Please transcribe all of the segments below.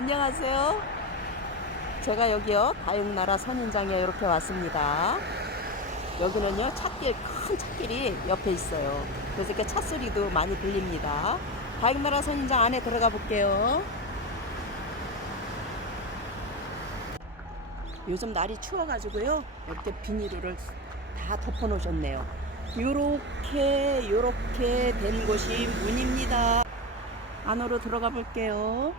안녕하세요. 제가 여기요 다육나라 선인장에 이렇게 왔습니다. 여기는요 찻길 큰 찻길이 옆에 있어요. 그래서 이렇게 차 소리도 많이 들립니다. 다육나라 선인장 안에 들어가 볼게요. 요즘 날이 추워가지고요 이렇게 비닐을 다 덮어 놓으셨네요. 요렇게 요렇게 된 곳이 문입니다. 안으로 들어가 볼게요.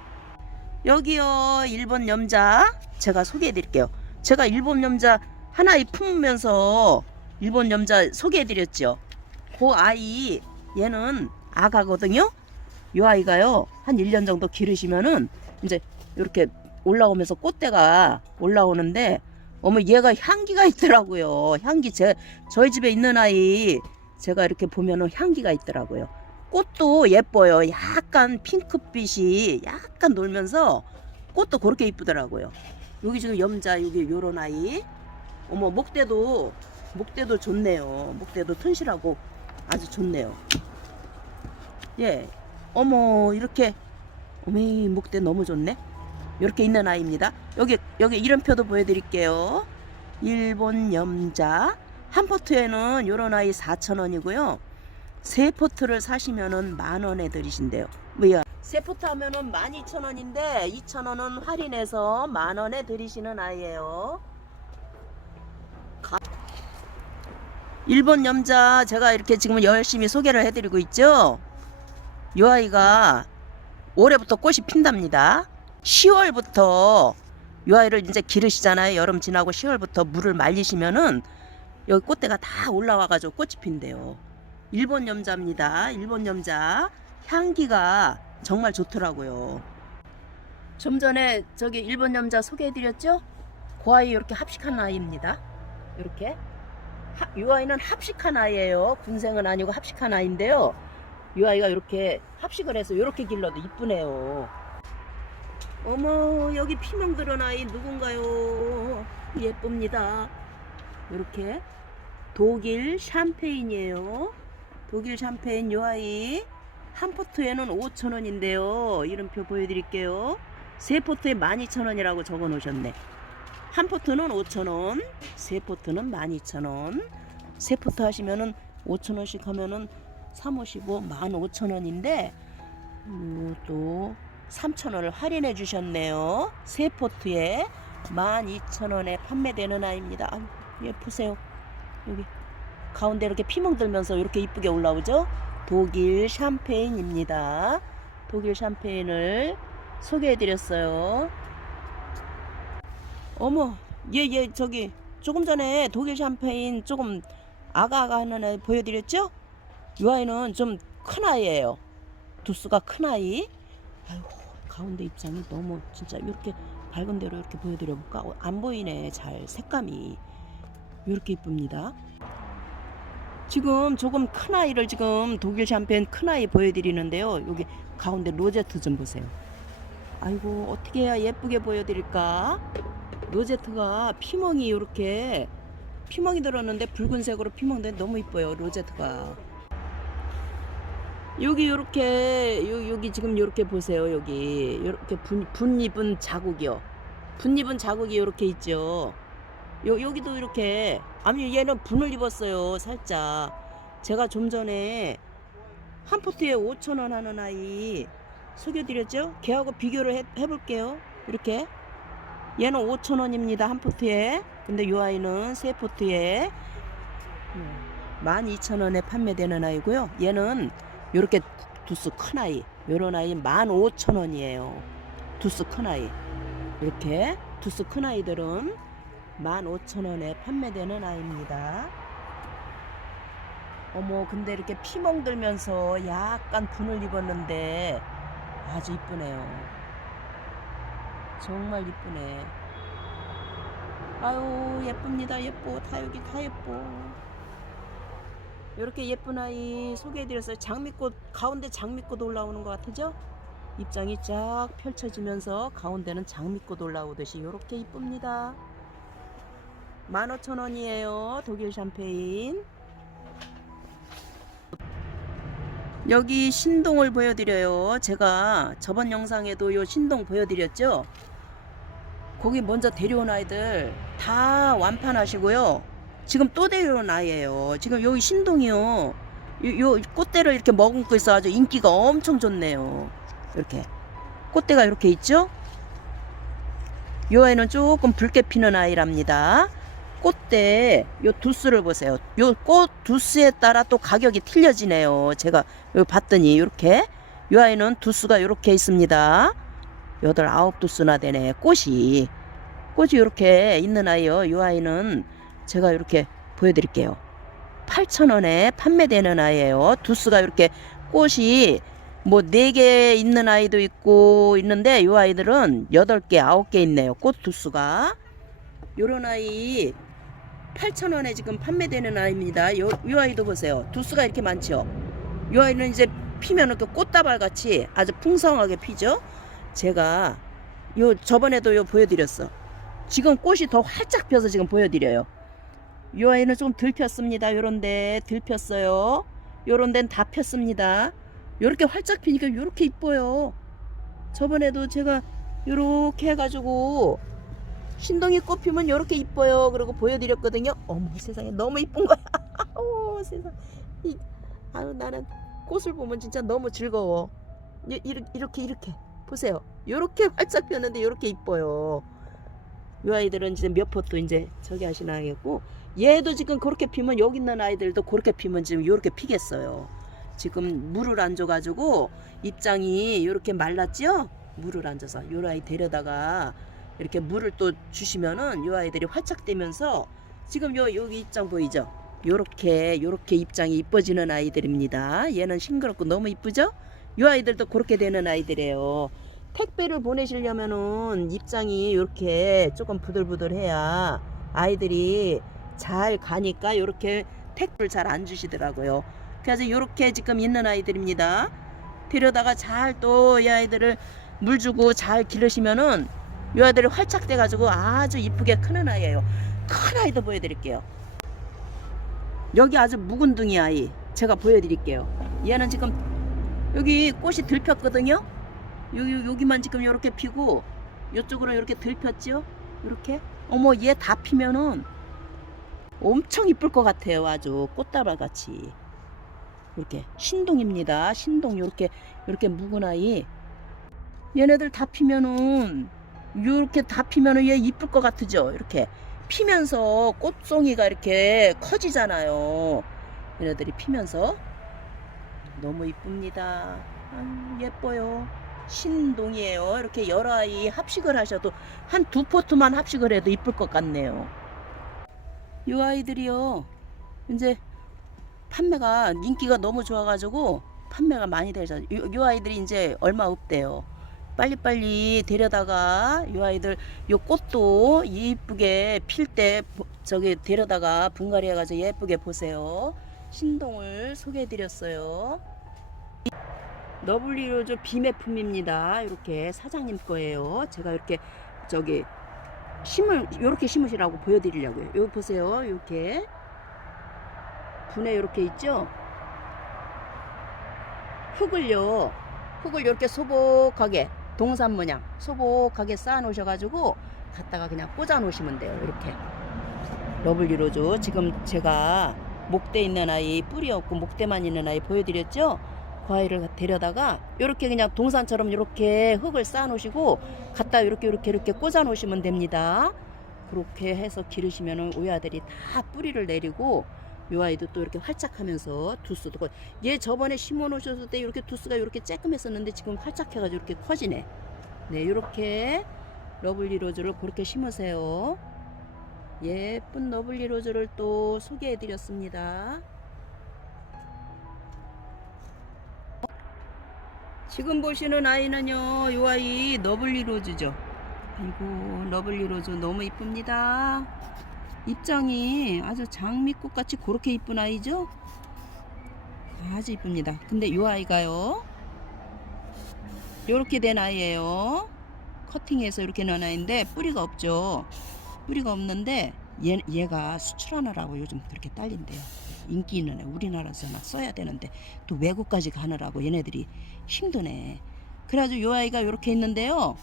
여기요 일본 염자 제가 소개해 드릴게요. 제가 일본 염자 하나에 품으면서 일본 염자 소개해 드렸죠. 그 아이 얘는 아가거든요. 이 아이가요 한 1년 정도 기르시면은 이제 이렇게 올라오면서 꽃대가 올라오는데 어머 얘가 향기가 있더라고요. 향기 제 저희 집에 있는 아이 제가 이렇게 보면은 향기가 있더라고요 꽃도 예뻐요. 약간 핑크빛이 약간 놀면서 꽃도 그렇게 이쁘더라고요. 여기 지금 염자 여기 요런 아이. 어머 목대도 목대도 좋네요. 목대도 튼실하고 아주 좋네요. 예. 어머 이렇게 어메 목대 너무 좋네. 이렇게 있는 아이입니다. 여기 여기 이름표도 보여드릴게요. 일본 염자 한 포트에는 요런 아이 4,000원이고요. 세 포트를 사시면은 만 원에 드리신대요. 왜요? 세 포트 하면은 만 이천 원인데 이천 원은 할인해서 만 원에 드리시는 아이예요. 가- 일본 염자 제가 이렇게 지금 열심히 소개를 해드리고 있죠. 이 아이가 올해부터 꽃이 핀답니다. 10월부터 이 아이를 이제 기르시잖아요. 여름 지나고 10월부터 물을 말리시면은 여기 꽃대가 다 올라와가지고 꽃이 핀대요. 일본 염자입니다. 일본 염자 향기가 정말 좋더라고요. 좀 전에 저기 일본 염자 소개해드렸죠? 그 아이 이렇게 합식한 아이입니다. 이렇게 하- 이 아이는 합식한 아이예요. 군생은 아니고 합식한 아이인데요. 이 아이가 이렇게 합식을 해서 이렇게 길러도 이쁘네요. 어머 여기 피멍 들은 아이 누군가요? 예쁩니다. 이렇게 독일 샴페인이에요. 독일 샴페인 요 아이 한 포트에는 5,000원인데요. 이름표 보여드릴게요. 세 포트에 12,000원이라고 적어 놓으셨네. 한 포트는 5,000원, 세 포트는 12,000원. 세 포트 하시면은 5,000원씩 하면은 3, 5, 15, 15,000원인데 또 3,000원을 할인해 주셨네요. 세 포트에 12,000원에 판매되는 아이입니다. 아유, 예쁘세요. 여기 가운데 이렇게 피멍 들면서 이렇게 이쁘게 올라오죠? 독일 샴페인입니다. 독일 샴페인을 소개해 드렸어요. 어머, 얘, 얘, 저기, 조금 전에 독일 샴페인 조금 아가아가 하는 애 보여드렸죠? 이 아이는 좀 큰 아이예요. 두수가 큰 아이. 아이고, 가운데 입장이 너무 진짜 이렇게 밝은 데로 이렇게 보여드려 볼까? 어, 안 보이네, 잘. 색감이. 이렇게 이쁩니다. 지금 조금 큰 아이를 지금 독일 샴페인 큰 아이 보여드리는데요. 여기 가운데 로제트 좀 보세요. 아이고 어떻게 해야 예쁘게 보여드릴까? 로제트가 피멍이 이렇게 피멍이 들었는데 붉은색으로 피멍된 너무 이뻐요. 로제트가. 여기 이렇게 여기 지금 이렇게 보세요. 여기 이렇게 분, 분입은 자국이요. 분입은 자국이 이렇게 있죠. 요, 여기도 이렇게. 아니 얘는 분을 입었어요 살짝. 제가 좀 전에 한 포트에 5천원 하는 아이 소개드렸죠? 걔하고 비교를 해, 해볼게요. 이렇게. 얘는 5천원입니다 한 포트에. 근데 이 아이는 세 포트에 12,000원에 판매되는 아이고요. 얘는 이렇게 두스 큰 아이. 요런 아이 15,000원이에요. 두스 큰 아이. 이렇게 두스 큰 아이들은 15,000원에 판매되는 아이입니다. 어머, 근데 이렇게 피멍 들면서 약간 분을 입었는데 아주 이쁘네요. 정말 이쁘네. 아유, 예쁩니다. 예뻐. 다 여기 다 예뻐. 이렇게 예쁜 아이 소개해드렸어요. 장미꽃, 가운데 장미꽃 올라오는 것 같으죠? 입장이 쫙 펼쳐지면서 가운데는 장미꽃 올라오듯이 이렇게 이쁩니다. 15,000원이에요. 독일 샴페인. 여기 신동을 보여드려요. 제가 저번 영상에도 요 신동 보여드렸죠. 거기 먼저 데려온 아이들 다 완판하시고요. 지금 또 데려온 아이예요. 지금 여기 신동이요. 요, 요 꽃대를 이렇게 머금고 있어 아주 인기가 엄청 좋네요. 이렇게 꽃대가 이렇게 있죠. 요 아이는 조금 붉게 피는 아이랍니다. 꽃대 요 두수를 보세요. 요 꽃 두수에 따라 또 가격이 틀려지네요. 제가 요 봤더니 이렇게 요 아이는 두수가 이렇게 있습니다. 여덟 아홉 두수나 되네. 꽃이 꽃이 이렇게 있는 아이요. 요 아이는 제가 이렇게 보여드릴게요. 8,000원에 판매되는 아이예요. 두수가 이렇게 꽃이 뭐 네 개 있는 아이도 있고 있는데 요 아이들은 여덟 개 아홉 개 있네요. 꽃 두수가 요런 아이 8,000원에 지금 판매되는 아이입니다. 요, 요 아이도 보세요. 두수가 이렇게 많죠. 요 아이는 이제 피면은 그 꽃다발 같이 아주 풍성하게 피죠. 제가 요 저번에도 요 보여드렸어. 지금 꽃이 더 활짝 펴서 지금 보여드려요. 요 아이는 좀덜 폈습니다. 요런데 덜 폈어요. 요런 데는 다 폈습니다. 요렇게 활짝 피니까 요렇게 이뻐요. 저번에도 제가 요렇게 해가지고 신동이 꽃 피면 요렇게 이뻐요. 그리고 보여드렸거든요. 어머 세상에 너무 이쁜 거야. 오 세상. 이, 아유 나는 꽃을 보면 진짜 너무 즐거워. 이, 이렇게 이렇게 이렇게 보세요. 요렇게 활짝 폈는데 요렇게 이뻐요. 요 아이들은 이제 몇 포도 이제 저기 하시나겠고 얘도 지금 그렇게 피면 여기 있는 아이들도 그렇게 피면 지금 요렇게 피겠어요. 지금 물을 안 줘가지고 입장이 요렇게 말랐죠? 물을 안 줘서 요 아이 데려다가 이렇게 물을 또 주시면은 요 아이들이 활착되면서 지금 요 여기 입장 보이죠? 요렇게 요렇게 입장이 이뻐지는 아이들입니다. 얘는 싱그럽고 너무 이쁘죠? 요 아이들도 그렇게 되는 아이들이에요. 택배를 보내시려면은 입장이 이렇게 조금 부들부들해야 아이들이 잘 가니까 이렇게 택배를 잘 안 주시더라고요. 그래서 이렇게 지금 있는 아이들입니다. 데려다가 잘 또 이 아이들을 물 주고 잘 기르시면은 이 아이들이 활착돼 가지고 아주 이쁘게 크는 아이예요. 큰 아이도 보여드릴게요. 여기 아주 묵은둥이 아이 제가 보여드릴게요. 얘는 지금 여기 꽃이 들폈거든요. 여기 여기만 지금 이렇게 피고 이쪽으로 이렇게 들폈죠. 이렇게 어머 얘 다 피면은 엄청 이쁠 것 같아요. 아주 꽃다발 같이 이렇게 신동입니다. 신동 이렇게 이렇게 묵은 아이 얘네들 다 피면은 이렇게 다 피면은 얘 이쁠 것 같으죠. 이렇게 피면서 꽃송이가 이렇게 커지잖아요. 얘네들이 피면서 너무 이쁩니다. 아, 예뻐요. 신동이에요. 이렇게 여러 아이 합식을 하셔도 한 두 포트만 합식을 해도 이쁠 것 같네요. 이 아이들이요. 이제 판매가 인기가 너무 좋아가지고 판매가 많이 되죠. 이, 이 아이들이 이제 얼마 없대요. 빨리빨리 데려다가 이 아이들 요 꽃도 이쁘게 필 때 저기 데려다가 분갈이 해가지고 예쁘게 보세요. 신동을 소개해드렸어요. 너블리로즈 비매품입니다. 이렇게 사장님 거예요. 제가 이렇게 저기 심을 이렇게 심으시라고 보여드리려고요. 여기 보세요. 이렇게 분에 이렇게 있죠. 흙을요. 흙을 이렇게 소복하게 동산 모양 소복하게 쌓아 놓으셔가지고 갖다가 그냥 꽂아 놓으시면 돼요. 이렇게 러블리 로즈 지금 제가 목대 있는 아이 뿌리 없고 목대만 있는 아이 보여드렸죠. 그 아이를 데려다가 이렇게 그냥 동산처럼 이렇게 흙을 쌓아 놓으시고 갖다 이렇게 이렇게 이렇게 꽂아 놓으시면 됩니다. 그렇게 해서 기르시면은 아들이 다 뿌리를 내리고 요 아이도 또 이렇게 활짝하면서 두수도 커. 얘 저번에 심어 놓으셨을 때 이렇게 두수가 이렇게 쬐끔했었는데 지금 활짝해가지고 이렇게 커지네. 네, 이렇게 러블리 로즈를 그렇게 심으세요. 예쁜 러블리 로즈를 또 소개해드렸습니다. 지금 보시는 아이는요, 이 아이 너블리 로즈죠. 아이고, 러블리 로즈 너무 이쁩니다. 입장이 아주 장미꽃 같이 그렇게 이쁜 아이죠? 아주 이쁩니다. 근데 이 아이가요, 요렇게 된 아이예요. 커팅해서 이렇게 넣은 아이인데 뿌리가 없죠. 뿌리가 없는데 얘, 얘가 수출하느라고 요즘 그렇게 딸린대요. 인기 있는 애 우리나라에서나 써야 되는데 또 외국까지 가느라고 얘네들이 힘드네. 그래가지고 요 아이가 이렇게 있는데요.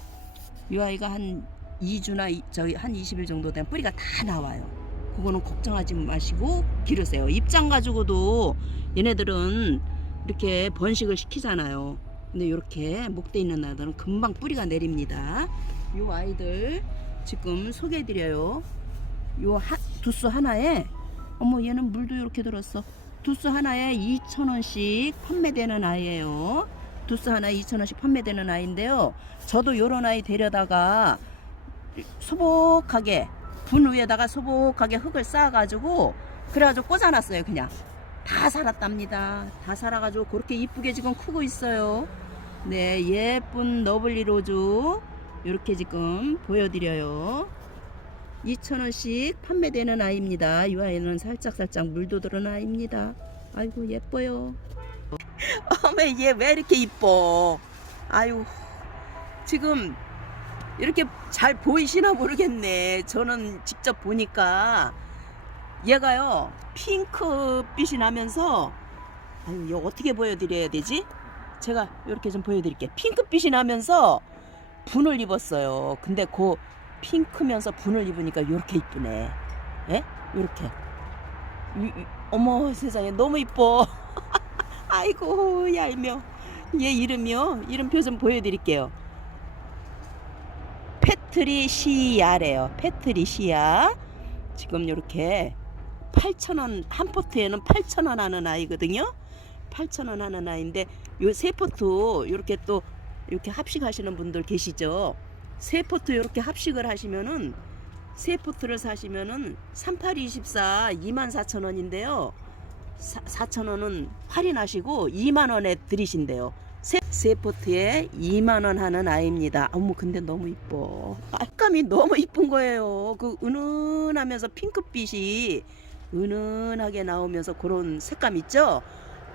요 아이가 한 2주나 이- 저희 한 20일 정도 되면 뿌리가 다 나와요. 그거는 걱정하지 마시고 기르세요. 입장 가지고도 얘네들은 이렇게 번식을 시키잖아요. 근데 이렇게 목대 있는 아이들은 금방 뿌리가 내립니다. 요 아이들 지금 소개해드려요. 요 하, 두수 하나에 어머 얘는 물도 이렇게 들었어. 두수 하나에 2,000원씩 판매되는 아이예요. 두수 하나에 2,000원씩 판매되는 아이인데요. 저도 요런 아이 데려다가 소복하게 분 위에다가 소복하게 흙을 쌓아가지고 그래가지고 꽂아놨어요 그냥. 다 살았답니다. 다 살아가지고 그렇게 이쁘게 지금 크고 있어요. 네 예쁜 너블리 로즈 이렇게 지금 보여드려요. 2,000원씩 판매되는 아이입니다. 이 아이는 살짝살짝 물도 들은 아이입니다. 아이고 예뻐요. 어머 얘왜 이렇게 이뻐? 아유 지금 이렇게 잘 보이시나 모르겠네. 저는 직접 보니까 얘가요 핑크빛이 나면서 아유 이거 어떻게 보여드려야 되지? 제가 이렇게 좀 보여드릴게요. 핑크빛이 나면서 분을 입었어요. 근데 그 핑크면서 분을 입으니까 이렇게 이쁘네. 예? 이렇게. 어머 세상에 너무 이뻐. 아이고 얄미워. 얘 이름이요. 이름표 좀 보여드릴게요. 페트리시아래요. 페트리시아. 지금 이렇게 8,000원 한 포트에는 8,000원 하는 아이거든요. 8,000원 하는 아이인데 요 세 포트 이렇게 또 이렇게 합식하시는 분들 계시죠. 세 포트 이렇게 합식을 하시면은 세 포트를 사시면은 3824 24,000원인데요. 4,000원은 할인하시고 2만 원에 드리신대요. 세, 세 포트에 2만 원 하는 아이입니다. 어머 근데 너무 이뻐. 색감이 너무 이쁜 거예요. 그 은은하면서 핑크빛이 은은하게 나오면서 그런 색감 있죠?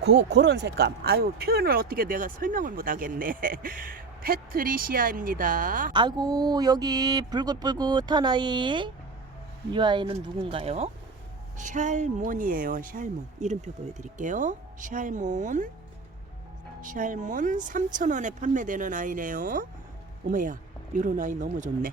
고, 그런 색감. 아유 표현을 어떻게 내가 설명을 못 하겠네. 페트리시아입니다. 아이고 여기 불긋불긋한 아이. 이 아이는 누군가요? 샬몬이에요. 샬몬. 이름표 보여드릴게요. 샬몬. 샬몬 3,000원에 판매되는 아이네요. 어머야, 요런 아이 너무 좋네.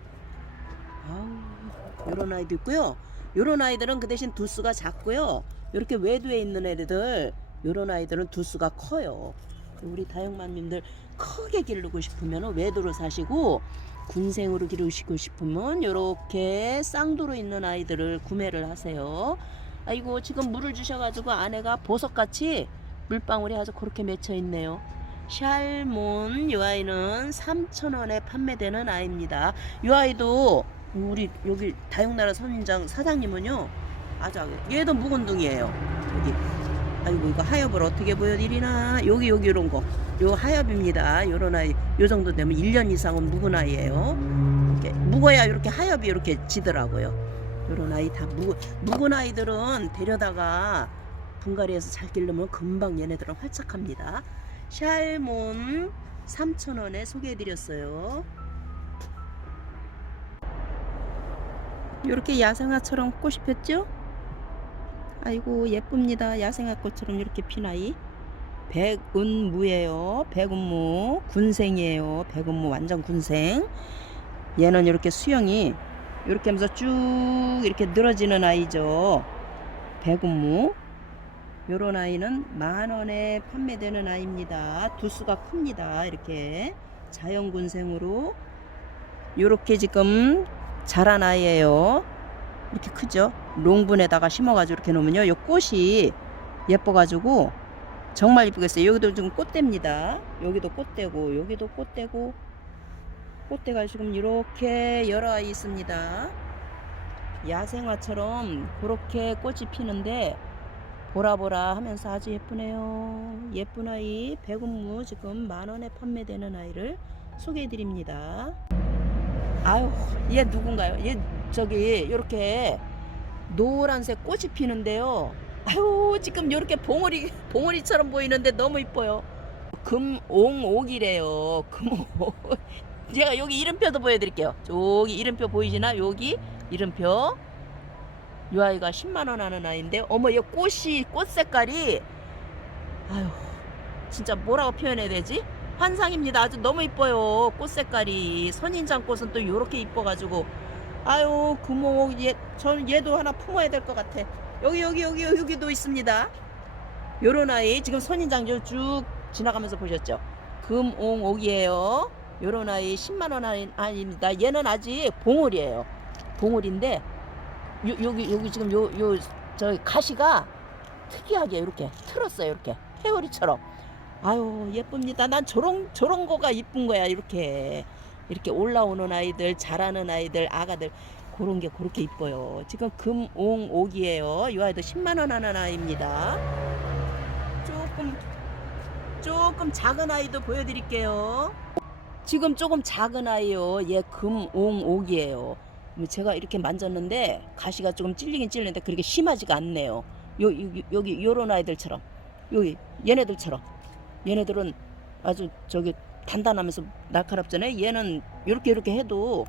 아우, 요런 아이도 있고요. 요런 아이들은 그 대신 두수가 작고요. 이렇게 외두에 있는 애들, 요런 아이들은 두수가 커요. 우리 다육맘님들 크게 기르고 싶으면 외도로 사시고 군생으로 기르시고 싶으면 이렇게 쌍두로 있는 아이들을 구매를 하세요. 아이고 지금 물을 주셔가지고 안에가 보석같이 물방울이 아주 그렇게 맺혀 있네요. 샬몬 이 아이는 3,000원에 판매되는 아이입니다. 이 아이도 우리 여기 다육나라 선인장 사장님은요 아주 얘도 묵은둥이에요. 여기 아이고 이거 하엽을 어떻게 보여드리나 여기 여기 이런 거 요 하엽입니다. 요런 아이 요 정도 되면 1년 이상은 묵은 아이예요. 이렇게 묵어야 이렇게 하엽이 이렇게 지더라고요. 요런 아이 다 묵은 묵은 아이들은 데려다가 분갈이에서 잘 기르면 금방 얘네들은 활착합니다. 샬몬 3,000원에 소개해드렸어요. 이렇게 야생화처럼 꽃이 폈죠? 아이고 예쁩니다. 야생화 꽃처럼 이렇게 핀 아이. 백운무예요. 백운무 군생이에요. 백운무 완전 군생. 얘는 이렇게 수영이 이렇게 하면서 쭉 이렇게 늘어지는 아이죠. 백운무. 요런 아이는 만 원에 판매되는 아이입니다. 두수가 큽니다. 이렇게 자연군생으로 요렇게 지금 자란 아이예요. 이렇게 크죠? 롱분에다가 심어가지고 이렇게 놓으면요. 요 꽃이 예뻐가지고 정말 이쁘겠어요. 여기도 지금 꽃대입니다. 여기도 꽃대고 여기도 꽃대고 꽃대가 지금 이렇게 여러 아이 있습니다. 야생화처럼 그렇게 꽃이 피는데 보라보라 하면서 아주 예쁘네요. 예쁜 아이 백운무 지금 만 원에 판매되는 아이를 소개해 드립니다. 아유, 얘 누군가요? 얘 저기 이렇게 노란색 꽃이 피는데요. 아유, 지금 이렇게 봉오리 봉오리처럼 보이는데 너무 이뻐요. 금옹옥이래요. 금옥. 제가 여기 이름표도 보여드릴게요. 저기 이름표 보이시나? 여기 이름표. 이 아이가 10만 원 하는 아이인데 어머 이 꽃이 꽃 색깔이 아유 진짜 뭐라고 표현해야 되지? 환상입니다. 아주 너무 이뻐요. 꽃 색깔이 선인장 꽃은 또 이렇게 이뻐가지고 아유 금옥 얘 저는 얘도 하나 품어야 될 것 같아. 여기 여기 여기 여기도 있습니다. 요런 아이 지금 선인장 쭉 지나가면서 보셨죠? 금옥옥이에요. 요런 아이 10만 원 아이입니다. 얘는 아직 봉울이에요. 봉울인데 요, 여기 여기 지금 요 요 저 가시가 특이하게 이렇게 틀었어요. 이렇게 회오리처럼. 아유 예쁩니다. 난 저런 저런 거가 이쁜 거야. 이렇게 이렇게 올라오는 아이들, 자라는 아이들, 아가들 그런 게 그렇게 이뻐요. 지금 금옹옥이에요. 이 아이도 10만 원 하는 아이입니다. 조금 조금 작은 아이도 보여드릴게요. 지금 조금 작은 아이요. 얘 금옹옥이에요. 뭐 제가 이렇게 만졌는데 가시가 조금 찔리긴 찔리는데 그렇게 심하지가 않네요. 요, 요 여기 요런 아이들처럼 여기 얘네들처럼 얘네들은 아주 저기 단단하면서 날카롭잖아요. 얘는 이렇게 이렇게 해도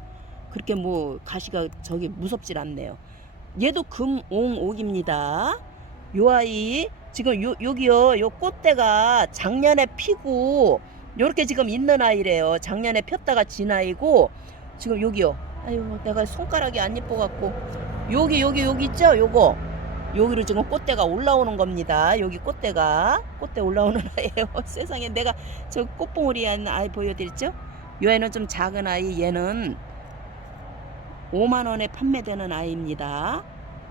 그렇게 뭐 가시가 저기 무섭질 않네요. 얘도 금옹옥입니다. 요 아이 지금 요 여기요 요 꽃대가 작년에 피고 요렇게 지금 있는 아이래요. 작년에 폈다가 진 아이고 지금 여기요. 아유 내가 손가락이 안 예뻐 갖고 여기 여기 여기 있죠? 요거 여기로 지금 꽃대가 올라오는 겁니다. 여기 꽃대가 꽃대 올라오는 아이예요. 세상에 내가 저 꽃봉오리 한 아이 보여드렸죠? 이 아이는 좀 작은 아이 얘는 5만 원에 판매되는 아이입니다.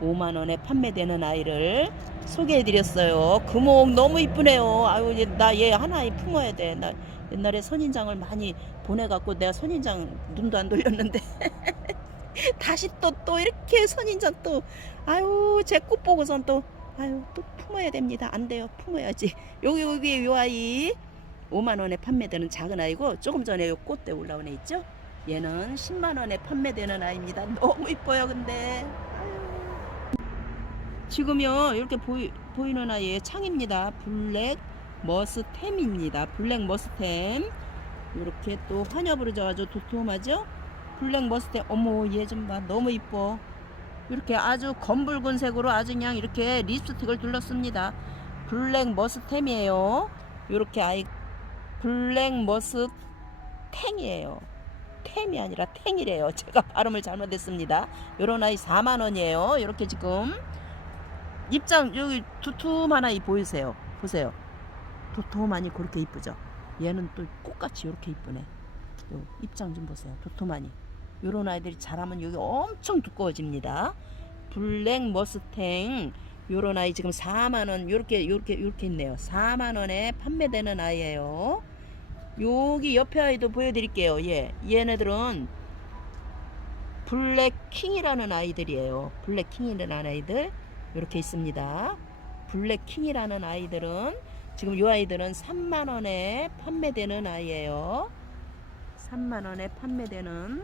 5만 원에 판매되는 아이를 소개해드렸어요. 금옥 너무 이쁘네요. 아유 나 얘 하나 이 품어야 돼. 나 옛날에 선인장을 많이 보내갖고 내가 선인장 눈도 안 돌렸는데 다시 또또 이렇게 선인장 또 아유 제 꽃 보고선 또 아유 또 품어야 됩니다. 안 돼요. 품어야지. 여기 여기 요 아이 5만 원에 판매되는 작은 아이고 조금 전에 요 꽃대 올라온 애 있죠? 얘는 10만 원에 판매되는 아이입니다. 너무 이뻐요, 근데. 지금요 이렇게 보이, 보이는 아이의 창입니다. 블랙 머스템입니다. 블랙 머스템 이렇게 또 환엽으로 져가지고 도톰하죠? 블랙 머스템 어머 얘 좀 봐 너무 이뻐 이렇게 아주 검붉은 색으로 아주 그냥 이렇게 립스틱을 둘렀습니다. 블랙 머스템이에요. 이렇게 아이 블랙 머스탱이에요. 템이 아니라 탱이래요. 제가 발음을 잘못했습니다. 요런 아이 4만 원이에요. 이렇게 지금 입장 여기 두툼한 아이 보이세요? 보세요. 도톰하니 그렇게 이쁘죠? 얘는 또 꽃같이 이렇게 이쁘네. 요 입장 좀 보세요. 도톰하니. 요런 아이들이 자라면 여기 엄청 두꺼워집니다. 블랙 머스탱 요런 아이 지금 4만 원 요렇게 요렇게 요렇게 있네요. 4만 원에 판매되는 아이예요. 여기 옆에 아이도 보여드릴게요. 예, 얘네들은 블랙킹이라는 아이들이에요. 블랙킹이라는 아이들 이렇게 있습니다. 블랙킹이라는 아이들은 지금 이 아이들은 3만 원에 판매되는 아이예요. 3만 원에 판매되는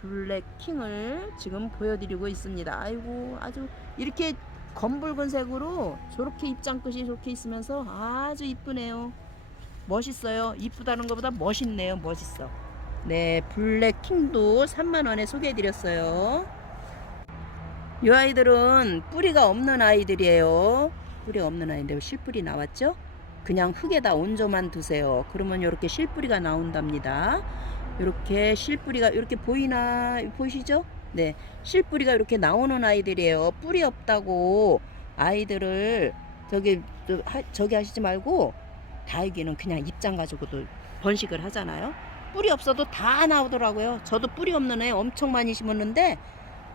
블랙킹을 지금 보여드리고 있습니다. 아이고 아주 이렇게 검붉은 색으로 저렇게 입장 끝이 저렇게 있으면서 아주 이쁘네요. 멋있어요. 이쁘다는 것보다 멋있네요. 멋있어. 네, 블랙킹도 3만 원에 소개해드렸어요. 이 아이들은 뿌리가 없는 아이들이에요. 뿌리 없는 아이인데 실뿌리 나왔죠? 그냥 흙에다 온조만 두세요. 그러면 이렇게 실뿌리가 나온답니다. 이렇게 실뿌리가 이렇게 보이나 보이시죠? 네, 실뿌리가 이렇게 나오는 아이들이에요. 뿌리 없다고 아이들을 저기 저기 하시지 말고 다육이는 그냥 입장 가지고도 번식을 하잖아요. 뿌리 없어도 다 나오더라고요. 저도 뿌리 없는 애 엄청 많이 심었는데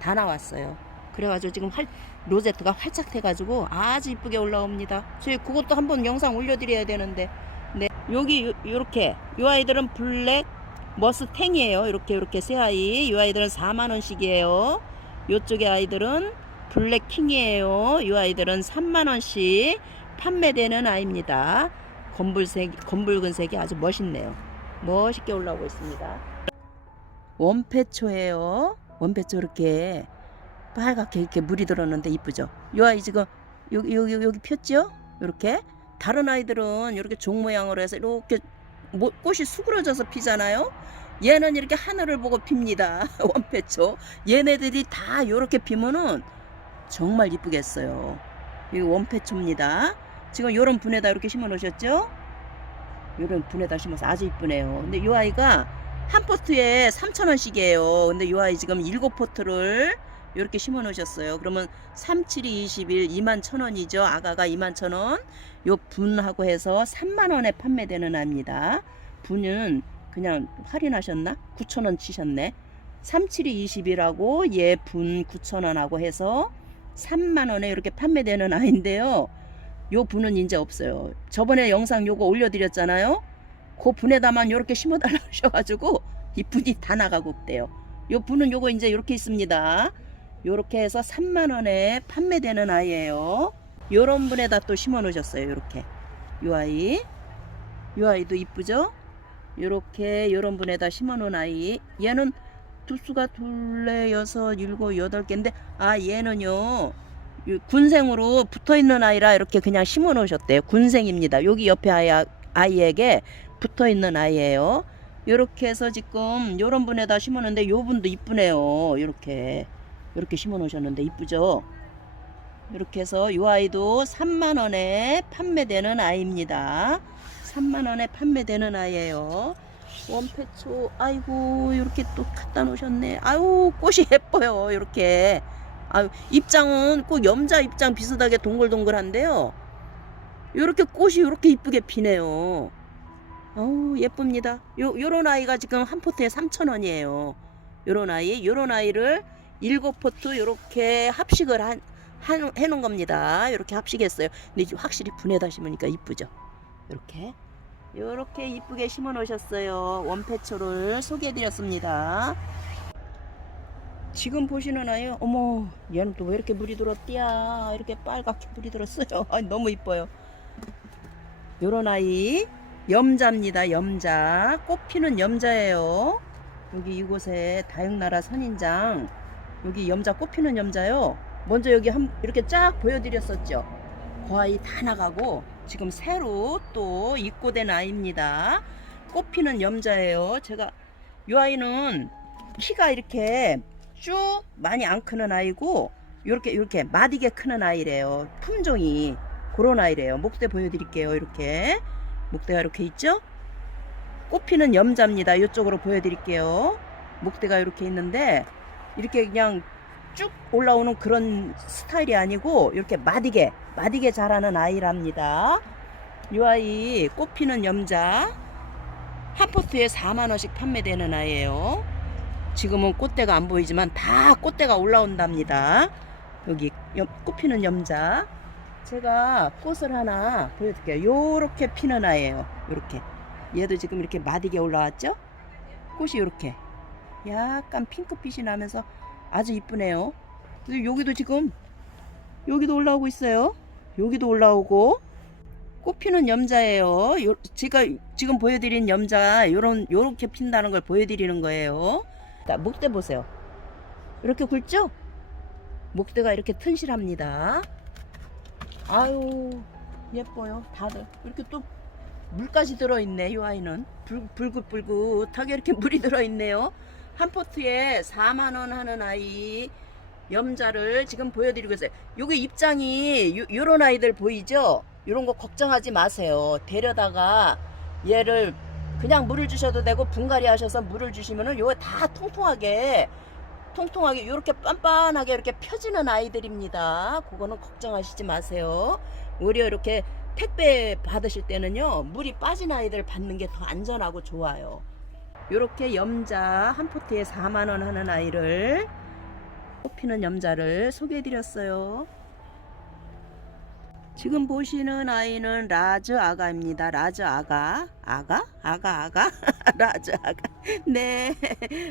다 나왔어요. 그래가지고 지금 활, 로제트가 활짝 돼가지고 아주 이쁘게 올라옵니다. 저희 그것도 한번 영상 올려드려야 되는데, 네 여기 요, 요렇게 요 아이들은 블랙 머스탱이에요. 이렇게 이렇게 세 아이. 이 아이들은 4만 원씩이에요. 요쪽의 아이들은 블랙킹이에요. 이 아이들은 3만 원씩 판매되는 아이입니다. 검붉색, 검붉은 색이 아주 멋있네요. 멋있게 올라오고 있습니다. 원패초예요. 원패초 이렇게 빨갛게 이렇게 물이 들었는데 이쁘죠. 이 아이 지금 여기 여기 여기 폈죠? 이렇게 다른 아이들은 이렇게 종 모양으로 해서 이렇게 뭐- 꽃이 수그러져서 피잖아요. 얘는 이렇게 하늘을 보고 핍니다. 원패초. 얘네들이 다 이렇게 피면은 정말 이쁘겠어요. 이거 원패초입니다. 지금 요런 분에다 이렇게 심어 놓으셨죠? 요런 분에다 심어서 아주 이쁘네요. 근데 이 아이가 한 포트에 3,000원씩이에요. 근데 이 아이 지금 7포트를 이렇게 심어 놓으셨어요. 그러면 37이 21, 2만 1,000원이죠. 아가가 2만 1,000원. 요 분하고 해서 3만 원에 판매되는 아입니다. 분은 그냥 할인하셨나? 9,000원 치셨네. 37이 21하고 얘 분 9,000원하고 해서 3만 원에 이렇게 판매되는 아인데요. 요 분은 이제 없어요. 저번에 영상 요거 올려드렸잖아요. 그 분에다만 요렇게 심어달라 하셔가지고 이 분이 다 나가고 없대요. 요 분은 요거 이제 이렇게 있습니다. 요렇게 해서 3만 원에 판매되는 아이예요. 요런 분에다 또 심어 놓으셨어요. 요렇게. 요 아이. 요 아이도 이쁘죠? 요렇게 요런 분에다 심어 놓은 아이. 얘는 두수가 둘레 여섯 일곱 여덟 개인데 아 얘는요 이 군생으로 붙어 있는 아이라 이렇게 그냥 심어 놓으셨대요. 군생입니다. 여기 옆에 아이 아이에게 붙어 있는 아이예요. 요렇게 해서 지금 요런 분에다 심었는데 요 분도 이쁘네요. 요렇게 요렇게 심어 놓으셨는데 이쁘죠? 이렇게 해서 이 아이도 3만 원에 판매되는 아이입니다. 3만 원에 판매되는 아이예요. 원패초 아이고 이렇게 또 갖다 놓으셨네. 아유 꽃이 예뻐요. 이렇게. 아유 입장은 꼭 염자 입장 비슷하게 동글동글한데요. 이렇게 꽃이 이렇게 이쁘게 피네요. 아우 예쁩니다. 요 요런 아이가 지금 한 포트에 3,000원이에요. 요런 아이, 요런 아이를 일곱 포트 요렇게 합식을 한, 한 해놓은 겁니다. 이렇게 합식했어요. 근데 확실히 분해다 심으니까 이쁘죠. 이렇게 요렇게 이쁘게 심어 놓으셨어요. 원패초를 소개해드렸습니다. 지금 보시는 아이, 어머, 얘는 또 왜 이렇게 물이 들었디야? 이렇게 빨갛게 물이 들었어요. 아, 너무 이뻐요. 요런 아이, 염자입니다. 염자. 꽃 피는 염자예요. 여기 이곳에 다육나라 선인장, 여기 염자 꽃 피는 염자요. 먼저 여기 한, 이렇게 쫙 보여드렸었죠. 그 아이 다 나가고, 지금 새로 또 입고된 아이입니다. 꽃 피는 염자예요. 제가 이 아이는 키가 이렇게 쭉 많이 안 크는 아이고 이렇게 이렇게 마디게 크는 아이래요. 품종이 그런 아이래요. 목대 보여드릴게요. 이렇게 목대가 이렇게 있죠? 꽃 피는 염자입니다. 이쪽으로 보여드릴게요. 목대가 이렇게 있는데 이렇게 그냥 쭉 올라오는 그런 스타일이 아니고 이렇게 마디게 마디게 자라는 아이랍니다. 이 아이 꽃 피는 염자 한 포트에 4만 원씩 판매되는 아이예요. 지금은 꽃대가 안 보이지만 다 꽃대가 올라온답니다. 여기 염- 꽃 피는 염자. 제가 꽃을 하나 보여드릴게요. 요렇게 피는 아이예요. 요렇게. 얘도 지금 이렇게 마디게 올라왔죠? 꽃이 요렇게. 약간 핑크빛이 나면서 아주 이쁘네요. 여기도 지금 여기도 올라오고 있어요. 여기도 올라오고 꽃 피는 염자예요. 요, 제가 지금 보여드린 염자 요런 요렇게 핀다는 걸 보여드리는 거예요. 자, 목대 보세요. 이렇게 굵죠? 목대가 이렇게 튼실합니다. 아유 예뻐요. 다들 이렇게 또 물까지 들어있네. 이 아이는 불, 불긋불긋하게 이렇게 물이 들어있네요. 한 포트에 4만 원 하는 아이 염자를 지금 보여드리고 있어요. 요게 입장이 요, 요런 아이들 보이죠? 요런 거 걱정하지 마세요. 데려다가 얘를 그냥 물을 주셔도 되고 분갈이 하셔서 물을 주시면은 요거 다 통통하게 통통하게 요렇게 빤빤하게 이렇게 펴지는 아이들입니다. 그거는 걱정하시지 마세요. 오히려 이렇게 택배 받으실 때는요 물이 빠진 아이들 받는 게 더 안전하고 좋아요. 요렇게 염자 한 포트에 4만 원 하는 아이를 꽃피는 염자를 소개해 드렸어요. 지금 보시는 아이는 라즈 아가입니다. 라즈 아가. 아가? 아가, 아가? 라즈 아가. 네.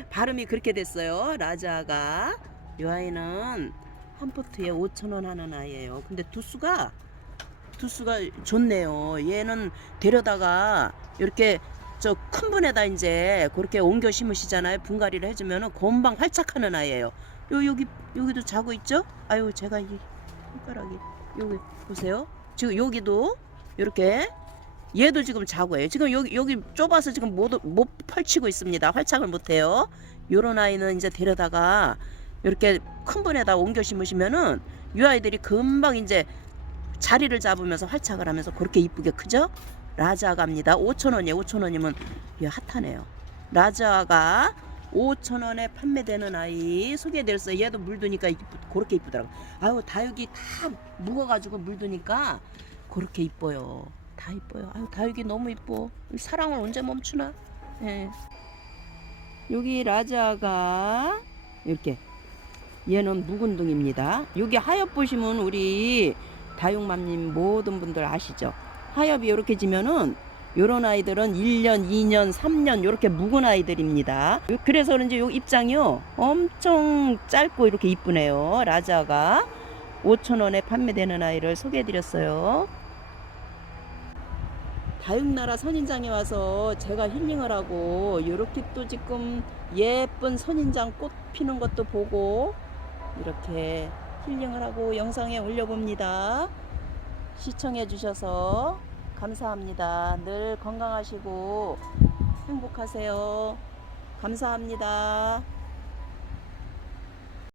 발음이 그렇게 됐어요. 라즈 아가. 이 아이는 한 포트에 5,000원 하는 아이예요. 근데 두수가, 두수가 좋네요. 얘는 데려다가 이렇게 저 큰 분에다 이제 그렇게 옮겨 심으시잖아요. 분갈이를 해주면은 금방 활착하는 아이예요. 요, 여기, 여기도 자고 있죠? 아유, 제가 이 손가락이. 여기 보세요. 지금 여기도 이렇게 얘도 지금 자고예요. 지금 여기 여기 좁아서 지금 못, 못 펼치고 있습니다. 활착을 못 해요. 요런 아이는 이제 데려다가 이렇게 큰 분에다 옮겨 심으시면은 이 아이들이 금방 이제 자리를 잡으면서 활착을 하면서 그렇게 이쁘게 크죠? 라자가입니다. 5,000원이에요. 5,000원이면 이 핫하네요. 라자가 5,000원에 판매되는 아이 소개해드렸어요. 얘도 물드니까 그렇게 이쁘더라고. 아유 다육이 다 묵어가지고 물드니까 그렇게 이뻐요. 다 이뻐요. 아유 다육이 너무 이뻐. 이 사랑을 언제 멈추나? 예. 여기 라자가 이렇게 얘는 묵은둥입니다. 여기 하엽 보시면 우리 다육맘님 모든 분들 아시죠? 하엽이 이렇게 지면은 요런 아이들은 1년, 2년, 3년 이렇게 묵은 아이들입니다. 요- 그래서 그런지 요 입장이요. 엄청 짧고 이렇게 이쁘네요. 라자가 5,000원에 판매되는 아이를 소개해 드렸어요. 다육나라 선인장에 와서 제가 힐링을 하고 이렇게 또 지금 예쁜 선인장 꽃 피는 것도 보고 이렇게 힐링을 하고 영상에 올려봅니다. 시청해 주셔서 감사합니다. 늘 건강하시고 행복하세요. 감사합니다.